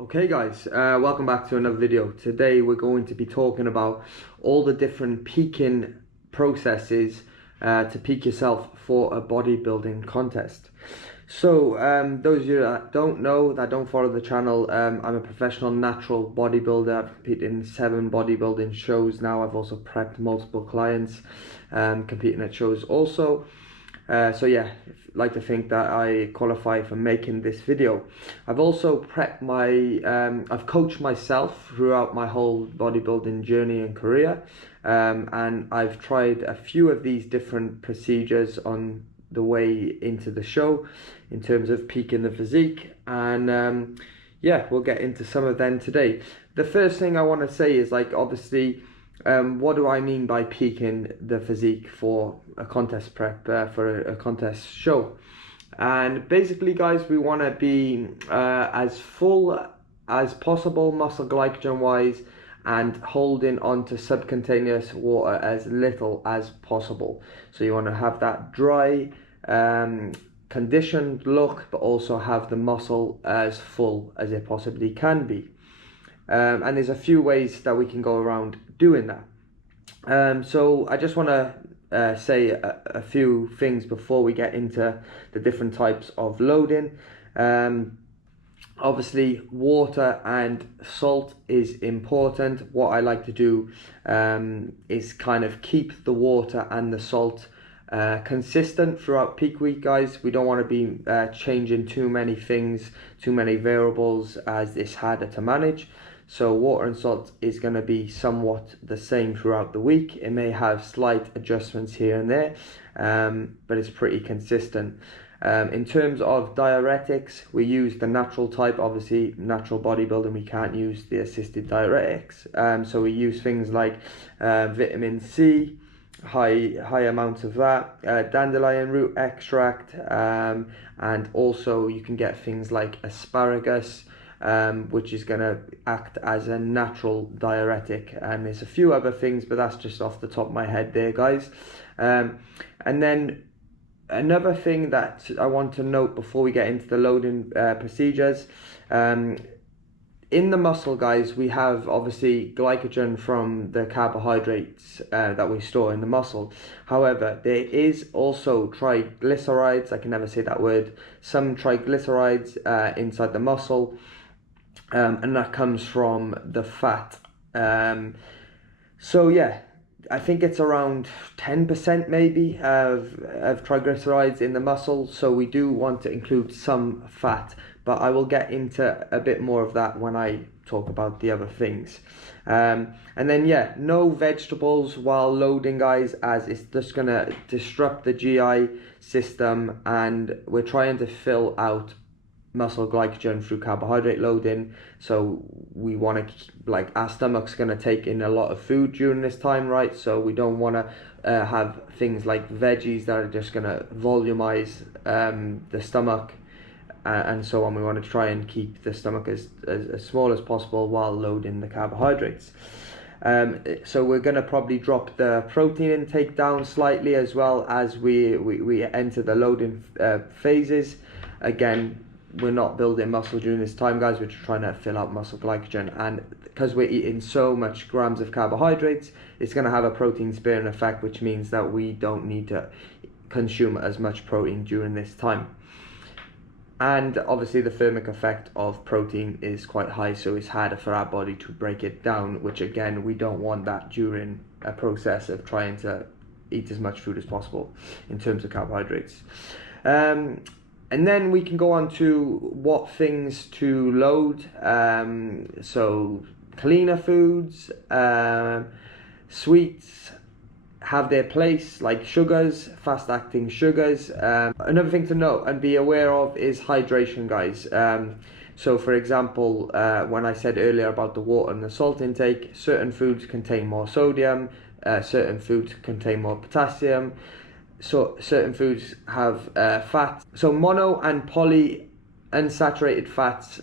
Okay guys, welcome back to another video. Today we're going to be talking about all the different peaking processes to peak yourself for a bodybuilding contest. So those of you that don't know, that don't follow the channel, I'm a professional natural bodybuilder. I've competed in 7 bodybuilding shows now. I've also prepped multiple clients competing at shows also. So yeah, I'd like to think that I qualify for making this video. I've also prepped I've coached myself throughout my whole bodybuilding journey and career, and I've tried a few of these different procedures on the way into the show in terms of peaking the physique, and yeah, we'll get into some of them today. The first thing I want to say is, like, obviously, what do I mean by peaking the physique for a contest prep, for a contest show? And basically, guys, we want to be as full as possible muscle glycogen wise, and holding on to subcutaneous water as little as possible. So you want to have that dry, conditioned look, but also have the muscle as full as it possibly can be. And there's a few ways that we can go around doing that. So I just want to say a few things before we get into the different types of loading. Obviously, water and salt is important. What I like to do is kind of keep the water and the salt consistent throughout peak week, guys. We don't want to be changing too many things, too many variables, as it's harder to manage. So water and salt is going to be somewhat the same throughout the week. It may have slight adjustments here and there, but it's pretty consistent. In terms of diuretics, we use the natural type. Obviously, natural bodybuilding, we can't use the assisted diuretics. So we use things like vitamin C, high amounts of that, dandelion root extract, and also you can get things like asparagus, which is going to act as a natural diuretic, and there's a few other things, but that's just off the top of my head there, guys. And then another thing that I want to note before we get into the loading procedures, in the muscle, guys, we have obviously glycogen from the carbohydrates that we store in the muscle. However, there is also triglycerides, I can never say that word, some triglycerides inside the muscle, and that comes from the fat. So yeah, I think it's around 10% maybe of triglycerides in the muscle, so we do want to include some fat, but I will get into a bit more of that when I talk about the other things. And then yeah, no vegetables while loading, guys, as it's just gonna disrupt the GI system, and we're trying to fill out muscle glycogen through carbohydrate loading. So we want to, like, our stomach's going to take in a lot of food during this time, right? So we don't want to have things like veggies that are just going to volumize the stomach and so on. We want to try and keep the stomach as small as possible while loading the carbohydrates. So we're going to probably drop the protein intake down slightly as well as we enter the loading phases. Again, we're not building muscle during this time, guys. We're trying to fill out muscle glycogen, and because we're eating so much grams of carbohydrates, it's going to have a protein sparing effect, which means that we don't need to consume as much protein during this time. And obviously the thermic effect of protein is quite high, so it's harder for our body to break it down, which again, we don't want that during a process of trying to eat as much food as possible in terms of carbohydrates. And then we can go on to what things to load. So cleaner foods, sweets have their place, like sugars, fast-acting sugars. Another thing to note and be aware of is hydration, guys. So for example, when I said earlier about the water and the salt intake, certain foods contain more sodium, certain foods contain more potassium. So certain foods have fat. So mono and poly unsaturated fats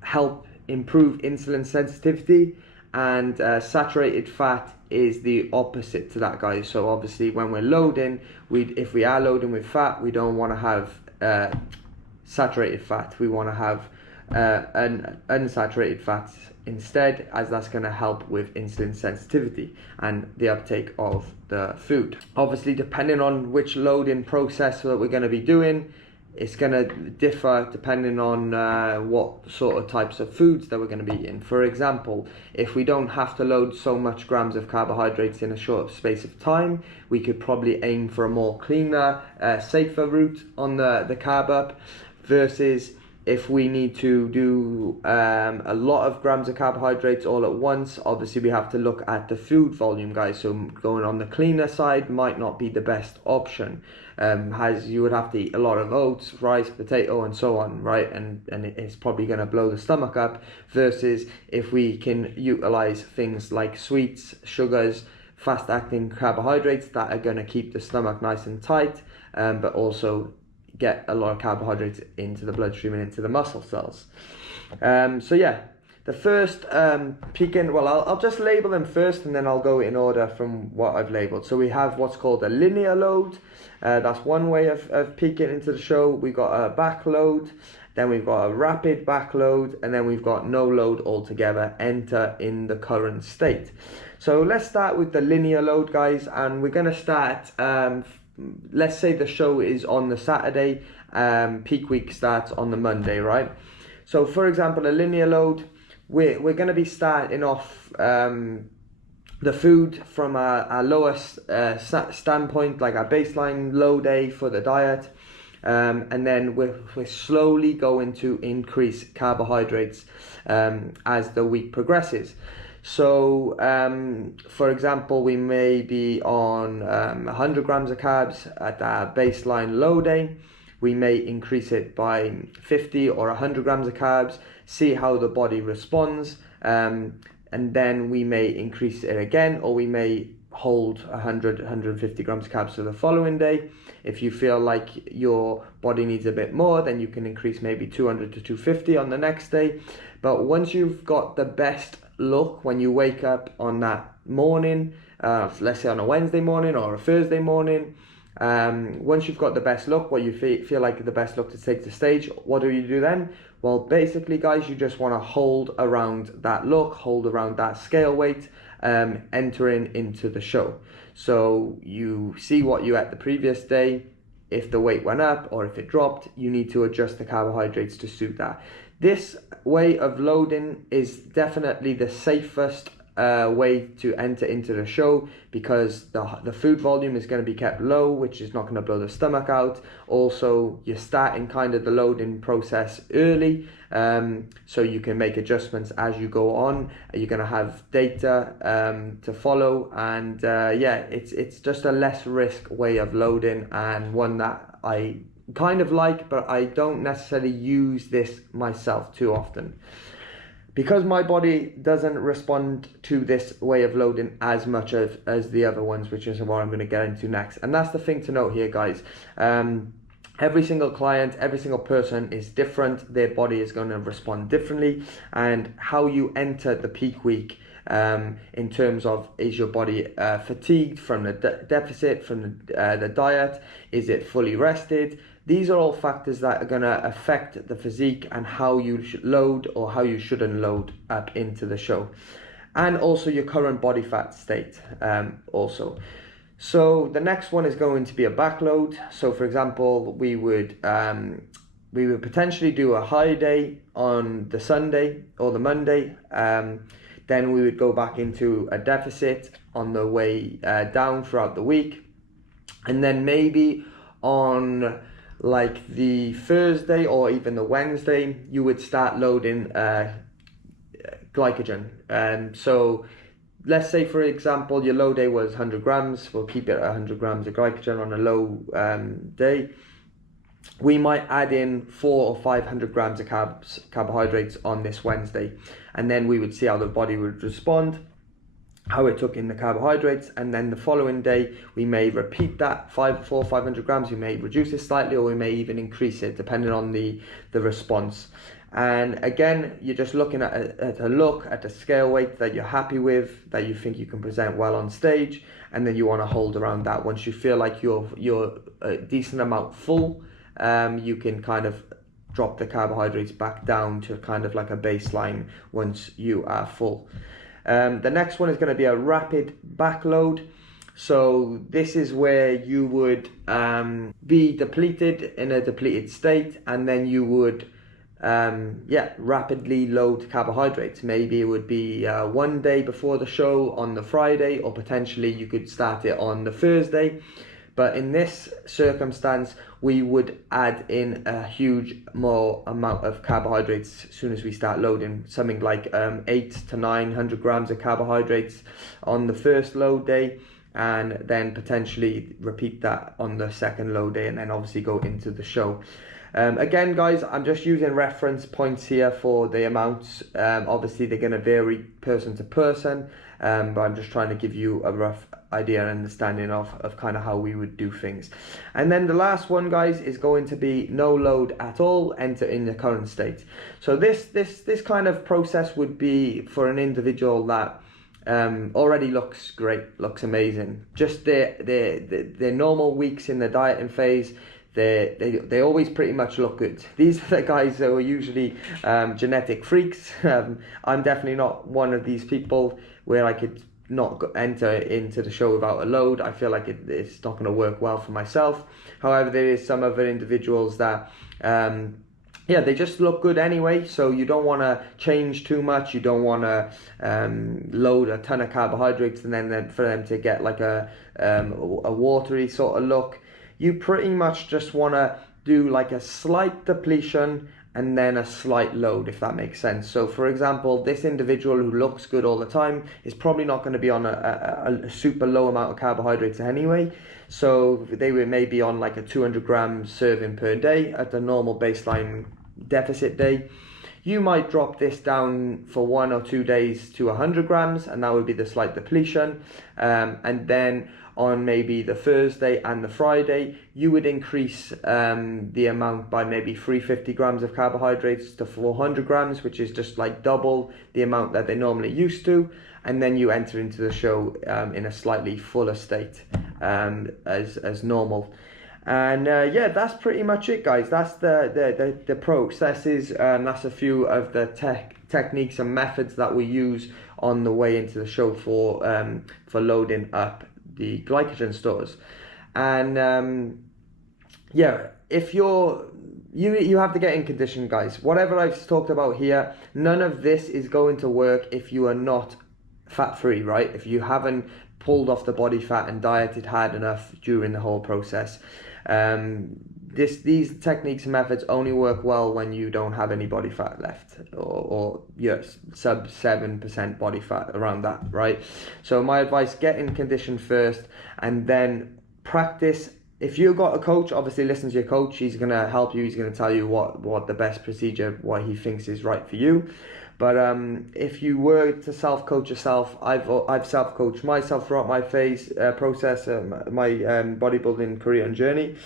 help improve insulin sensitivity, and saturated fat is the opposite to that, guys. So obviously when we're loading, if we are loading with fat, we don't want to have saturated fat. We want to have unsaturated fats instead, as that's going to help with insulin sensitivity and the uptake of the food. Obviously, depending on which loading process that we're going to be doing, it's going to differ depending on what sort of types of foods that we're going to be eating. For example, if we don't have to load so much grams of carbohydrates in a short space of time, we could probably aim for a more cleaner, safer route on the carb up, versus if we need to do a lot of grams of carbohydrates all at once. Obviously we have to look at the food volume, guys. So going on the cleaner side might not be the best option, as you would have to eat a lot of oats, rice, potato and so on, right? And it's probably going to blow the stomach up, versus if we can utilize things like sweets, sugars, fast acting carbohydrates that are going to keep the stomach nice and tight, but also get a lot of carbohydrates into the bloodstream and into the muscle cells. So yeah, the first peaking, well, I'll just label them first and then I'll go in order from what I've labeled. So we have what's called a linear load. That's one way of peaking into the show. We've got a back load, then we've got a rapid back load, and then we've got no load altogether, enter in the current state. So let's start with the linear load, guys, and we're going to start let's say the show is on the Saturday, peak week starts on the Monday, right? So for example, a linear load, we're going to be starting off the food from our lowest standpoint, like our baseline low day for the diet, and then we're slowly going to increase carbohydrates as the week progresses. So, for example, we may be on 100 grams of carbs at our baseline low day. We may increase it by 50 or 100 grams of carbs, see how the body responds, and then we may increase it again, or we may hold 100, 150 grams of carbs for the following day. If you feel like your body needs a bit more, then you can increase maybe 200 to 250 on the next day. But once you've got the best look when you wake up on that morning, let's say on a Wednesday morning or a Thursday morning, once you've got the best look, what you feel like the best look to take the stage, what do you do then? Well, basically, guys, you just want to hold around that look, hold around that scale weight, entering into the show. So you see what you ate the previous day. If the weight went up or if it dropped, you need to adjust the carbohydrates to suit that. This way of loading is definitely the safest way to enter into the show, because the food volume is going to be kept low, which is not going to blow the stomach out. Also, you're starting kind of the loading process early, so you can make adjustments as you go on. You're going to have data to follow, and yeah, it's just a less risk way of loading, and one that I kind of like, but I don't necessarily use this myself too often, because my body doesn't respond to this way of loading as much as the other ones, which is what I'm going to get into next. And that's the thing to note here, guys. Every single client, every single person is different. Their body is going to respond differently, and how you enter the peak week, in terms of, is your body fatigued from the deficit, from the diet? Is it fully rested? These are all factors that are going to affect the physique and how you should load or how you shouldn't load up into the show. And also your current body fat state also. So the next one is going to be a backload. So for example, we would potentially do a high day on the Sunday or the Monday. Then we would go back into a deficit on the way down throughout the week. And then maybe on like the Thursday or even the Wednesday, you would start loading glycogen. So let's say, for example, your low day was 100 grams. We'll keep it at 100 grams of glycogen on a low day. We might add in 400 or 500 grams of carbohydrates on this Wednesday, and then we would see how the body would respond, how it took in the carbohydrates, and then the following day we may repeat that 500 grams. We may reduce it slightly, or we may even increase it depending on the response. And again, you're just looking at a look at the scale weight that you're happy with, that you think you can present well on stage, and then you want to hold around that. Once you feel like you're a decent amount full, you can kind of drop the carbohydrates back down to kind of like a baseline once you are full. The next one is going to be a rapid backload. So this is where you would be depleted in a depleted state, and then you would rapidly load carbohydrates. Maybe it would be 1 day before the show on the Friday, or potentially you could start it on the Thursday. But in this circumstance, we would add in a huge more amount of carbohydrates as soon as we start loading, something like 800 to 900 grams of carbohydrates on the first load day, and then potentially repeat that on the second load day, and then obviously go into the show. Again, guys, I'm just using reference points here for the amounts. Obviously, they're going to vary person to person, but I'm just trying to give you a rough idea and understanding of kind of how we would do things. And then the last one, guys, is going to be no load at all, enter in the current state. So this kind of process would be for an individual that already looks great, looks amazing. Just their normal weeks in the dieting phase, they always pretty much look good. These are the guys that are usually genetic freaks. I'm definitely not one of these people where I could not enter into the show without a load. I feel like it's not going to work well for myself. However, there is some other individuals that they just look good anyway, so you don't want to change too much. You don't want to load a ton of carbohydrates and then for them to get like a watery sort of look. You pretty much just want to do like a slight depletion and then a slight load, if that makes sense. So for example, this individual who looks good all the time is probably not going to be on a super low amount of carbohydrates anyway. So they were maybe on like a 200 gram serving per day at the normal baseline deficit day. You might drop this down for 1 or 2 days to 100 grams, and that would be the slight depletion. And then on maybe the Thursday and the Friday, you would increase the amount by maybe 350 grams of carbohydrates to 400 grams, which is just like double the amount that they're normally used to. And then you enter into the show in a slightly fuller state as normal. And that's pretty much it, guys. That's the processes. That's a few of the techniques and methods that we use on the way into the show for loading up the glycogen stores. And if you have to get in condition, guys. Whatever I've talked about here, none of this is going to work if you are not fat free, right? If you haven't pulled off the body fat and dieted hard enough during the whole process. These techniques and methods only work well when you don't have any body fat left, or sub 7% body fat, around that, right? So my advice, get in condition first and then practice. If you've got a coach, obviously listen to your coach. He's going to help you. He's going to tell you what the best procedure, what he thinks is right for you. But if you were to self-coach yourself, I've self-coached myself throughout my process, my bodybuilding career and journey.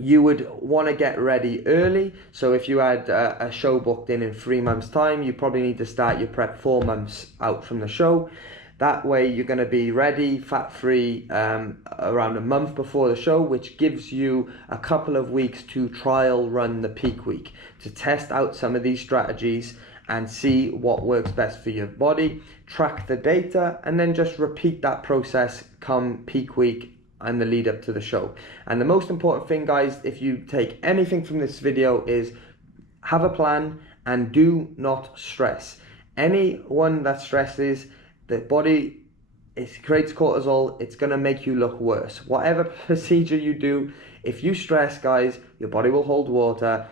You would want to get ready early. So if you had a show booked in 3 months' time, you probably need to start your prep 4 months out from the show. That way you're going to be ready, fat-free, around a month before the show, which gives you a couple of weeks to trial run the peak week, to test out some of these strategies and see what works best for your body, track the data, and then just repeat that process come peak week and the lead up to the show. And the most important thing, guys, if you take anything from this video, is have a plan and do not stress. Anyone that stresses, the body, it creates cortisol, it's going to make you look worse. Whatever procedure you do, if you stress, guys, your body will hold water,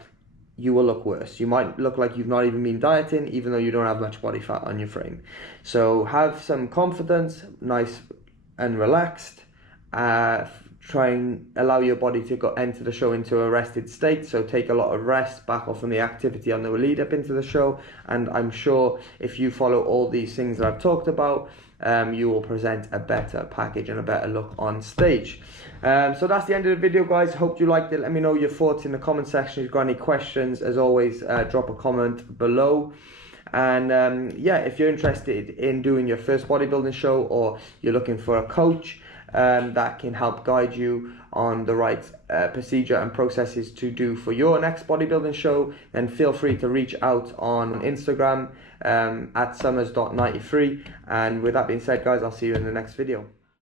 you will look worse. You might look like you've not even been dieting, even though you don't have much body fat on your frame. So have some confidence, nice and relaxed. Try and allow your body to enter the show into a rested state. So take a lot of rest, back off from the activity on the lead up into the show. And I'm sure if you follow all these things that I've talked about, you will present a better package and a better look on stage. So that's the end of the video, guys. Hope you liked it. Let me know your thoughts in the comment section. If you've got any questions, as always, drop a comment below. And if you're interested in doing your first bodybuilding show, or you're looking for a coach that can help guide you on the right procedure and processes to do for your next bodybuilding show, then feel free to reach out on Instagram at summers.93. And with that being said, guys, I'll see you in the next video.